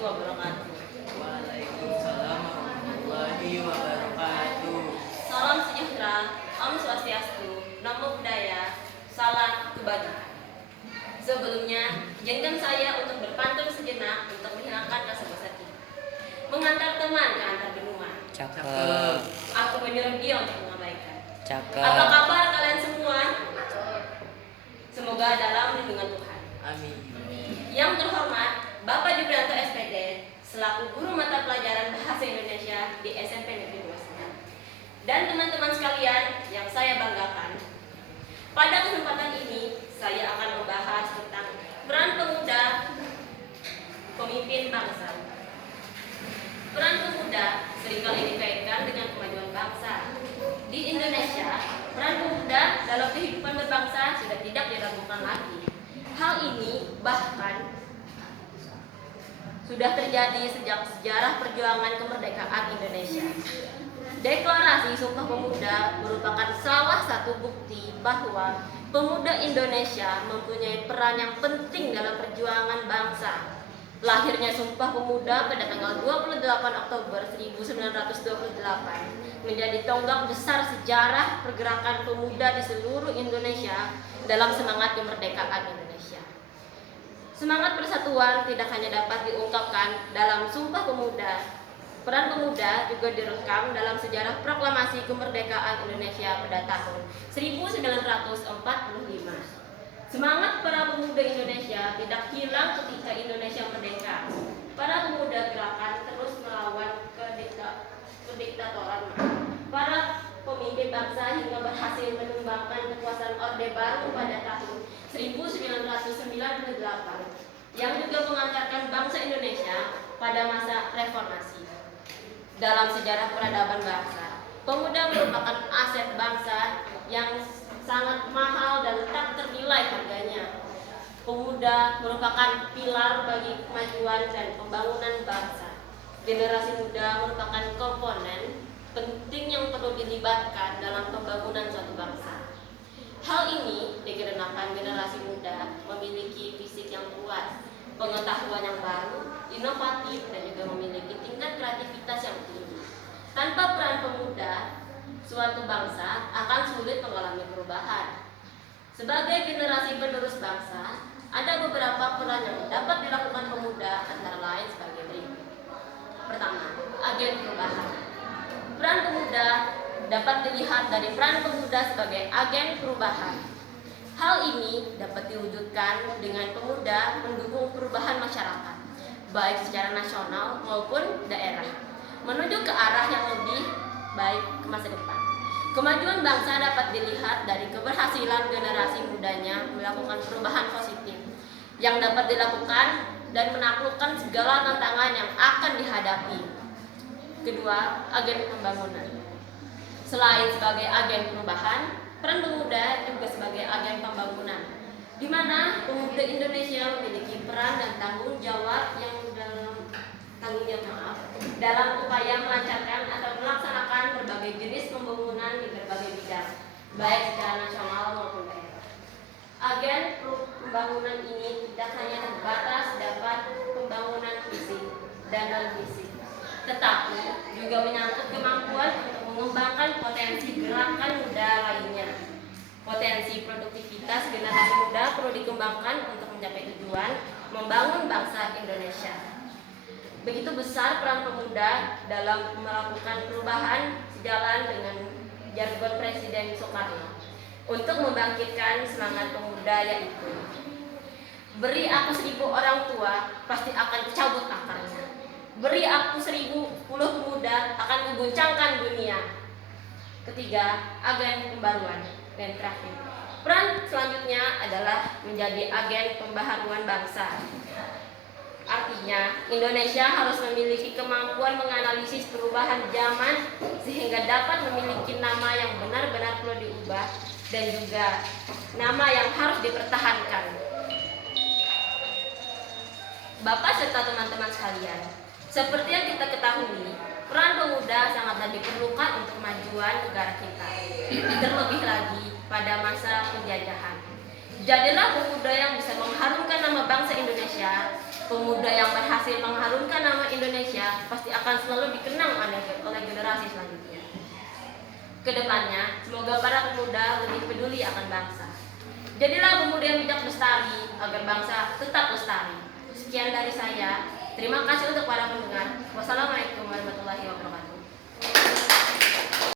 wabarakatuh. Waalaikumsalam warahmatullahi wabarakatuh. Salam sejahtera, Om Swastiastu, Namo Buddhaya, salam kebajikan. Sebelumnya, izinkan saya untuk berpantun sejenak untuk menghilangkan rasa bosan kita. Mengantar teman ke antar benua. Cakep. Aku menyuruh dia untuk mengabaikan. Cakep. Apa kabar kalian semua? Semoga dalam lindungan Tuhan. Amin. Yang terhormat, Bapak Jubrianto SPD, selaku guru mata pelajaran Bahasa Indonesia di SMP Negeri 29. Dan teman-teman sekalian yang saya banggakan, pada kesempatan ini saya akan membahas tentang peran pemuda pemimpin bangsa. Peran pemuda seringkali dikaitkan dengan kemajuan bangsa. Di Indonesia, peran pemuda dalam kehidupan berbangsa sudah tidak diragukan lagi. Hal ini bahkan sudah terjadi sejak sejarah perjuangan kemerdekaan Indonesia. Deklarasi Sumpah Pemuda merupakan salah satu bukti bahwa pemuda Indonesia mempunyai peran yang penting dalam perjuangan bangsa. Lahirnya Sumpah Pemuda pada tanggal 28 Oktober 1928 menjadi tonggak besar sejarah pergerakan pemuda di seluruh Indonesia dalam semangat kemerdekaan Indonesia. Semangat persatuan tidak hanya dapat diungkapkan dalam Sumpah Pemuda, peran pemuda juga direkam dalam sejarah proklamasi kemerdekaan Indonesia pada tahun 1945. Semangat para pemuda Indonesia tidak hilang ketika Indonesia merdeka. Para pemuda gerakan terus melawan kediktatoran. Para pemimpin bangsa hingga berhasil menumbangkan kekuasaan Orde Baru pada tahun 1998 yang juga mengantarkan bangsa Indonesia pada masa reformasi. Dalam sejarah peradaban bangsa, pemuda merupakan aset bangsa yang sangat mahal dan tak ternilai harganya. Pemuda merupakan pilar bagi kemajuan dan pembangunan bangsa. Generasi muda merupakan komponen penting yang perlu dilibatkan dalam pembangunan suatu bangsa. Hal ini dikarenakan generasi muda memiliki fisik yang kuat, pengetahuan yang baru, inovatif, dan juga memiliki tingkat kreativitas yang tinggi. Tanpa peran pemuda, suatu bangsa akan sulit mengalami perubahan. Sebagai generasi penerus bangsa, ada beberapa peran yang dapat dilakukan pemuda, antara lain sebagai berikut. Pertama, agen perubahan. Peran pemuda dapat dilihat dari peran pemuda sebagai agen perubahan. Hal ini dapat diwujudkan dengan pemuda mendukung perubahan masyarakat, baik secara nasional maupun daerah, menuju ke arah yang lebih baik ke masa depan. Kemajuan bangsa dapat dilihat dari keberhasilan generasi mudanya melakukan perubahan positif yang dapat dilakukan dan menaklukkan segala tantangan yang akan dihadapi. Kedua, agen pembangunan. Selain sebagai agen perubahan, peran pemuda juga sebagai agen pembangunan, di mana pemuda Indonesia memiliki peran dan tanggung jawab dalam upaya melancarkan atau melaksanakan berbagai jenis pembangunan di berbagai bidang, baik secara nasional maupun daerah. Agen pembangunan ini tidak hanya terbatas dapat pembangunan fisik dan non-fisik, tetapi juga menyangkut kemampuan untuk mengembangkan potensi gerakan muda lainnya. Potensi produktivitas generasi muda perlu dikembangkan untuk mencapai tujuan membangun bangsa Indonesia. Begitu besar peran pemuda dalam melakukan perubahan sejalan dengan jargon Presiden Soekarno untuk membangkitkan semangat pemuda, yaitu beri aku 1000 orang tua, pasti akan dicabut akarnya. Beri aku 1000 pemuda, akan mengguncangkan dunia. Ketiga, agen pembaruan. Dan terakhir, peran selanjutnya adalah menjadi agen pembaharuan bangsa. Artinya, Indonesia harus memiliki kemampuan menganalisis perubahan zaman sehingga dapat memiliki nama yang benar-benar perlu diubah dan juga nama yang harus dipertahankan. Bapak serta teman-teman sekalian, seperti yang kita ketahui, peran pemuda sangatlah diperlukan untuk kemajuan negara kita, terlebih lagi pada masa penjajahan. Jadilah pemuda yang bisa mengharumkan nama bangsa Indonesia Pemuda yang berhasil mengharumkan nama Indonesia pasti akan selalu dikenang oleh generasi selanjutnya. Kedepannya, semoga para pemuda lebih peduli akan bangsa. Jadilah pemuda yang bijak lestari agar bangsa tetap lestari. Sekian dari saya. Terima kasih untuk para pendengar. Wassalamualaikum warahmatullahi wabarakatuh.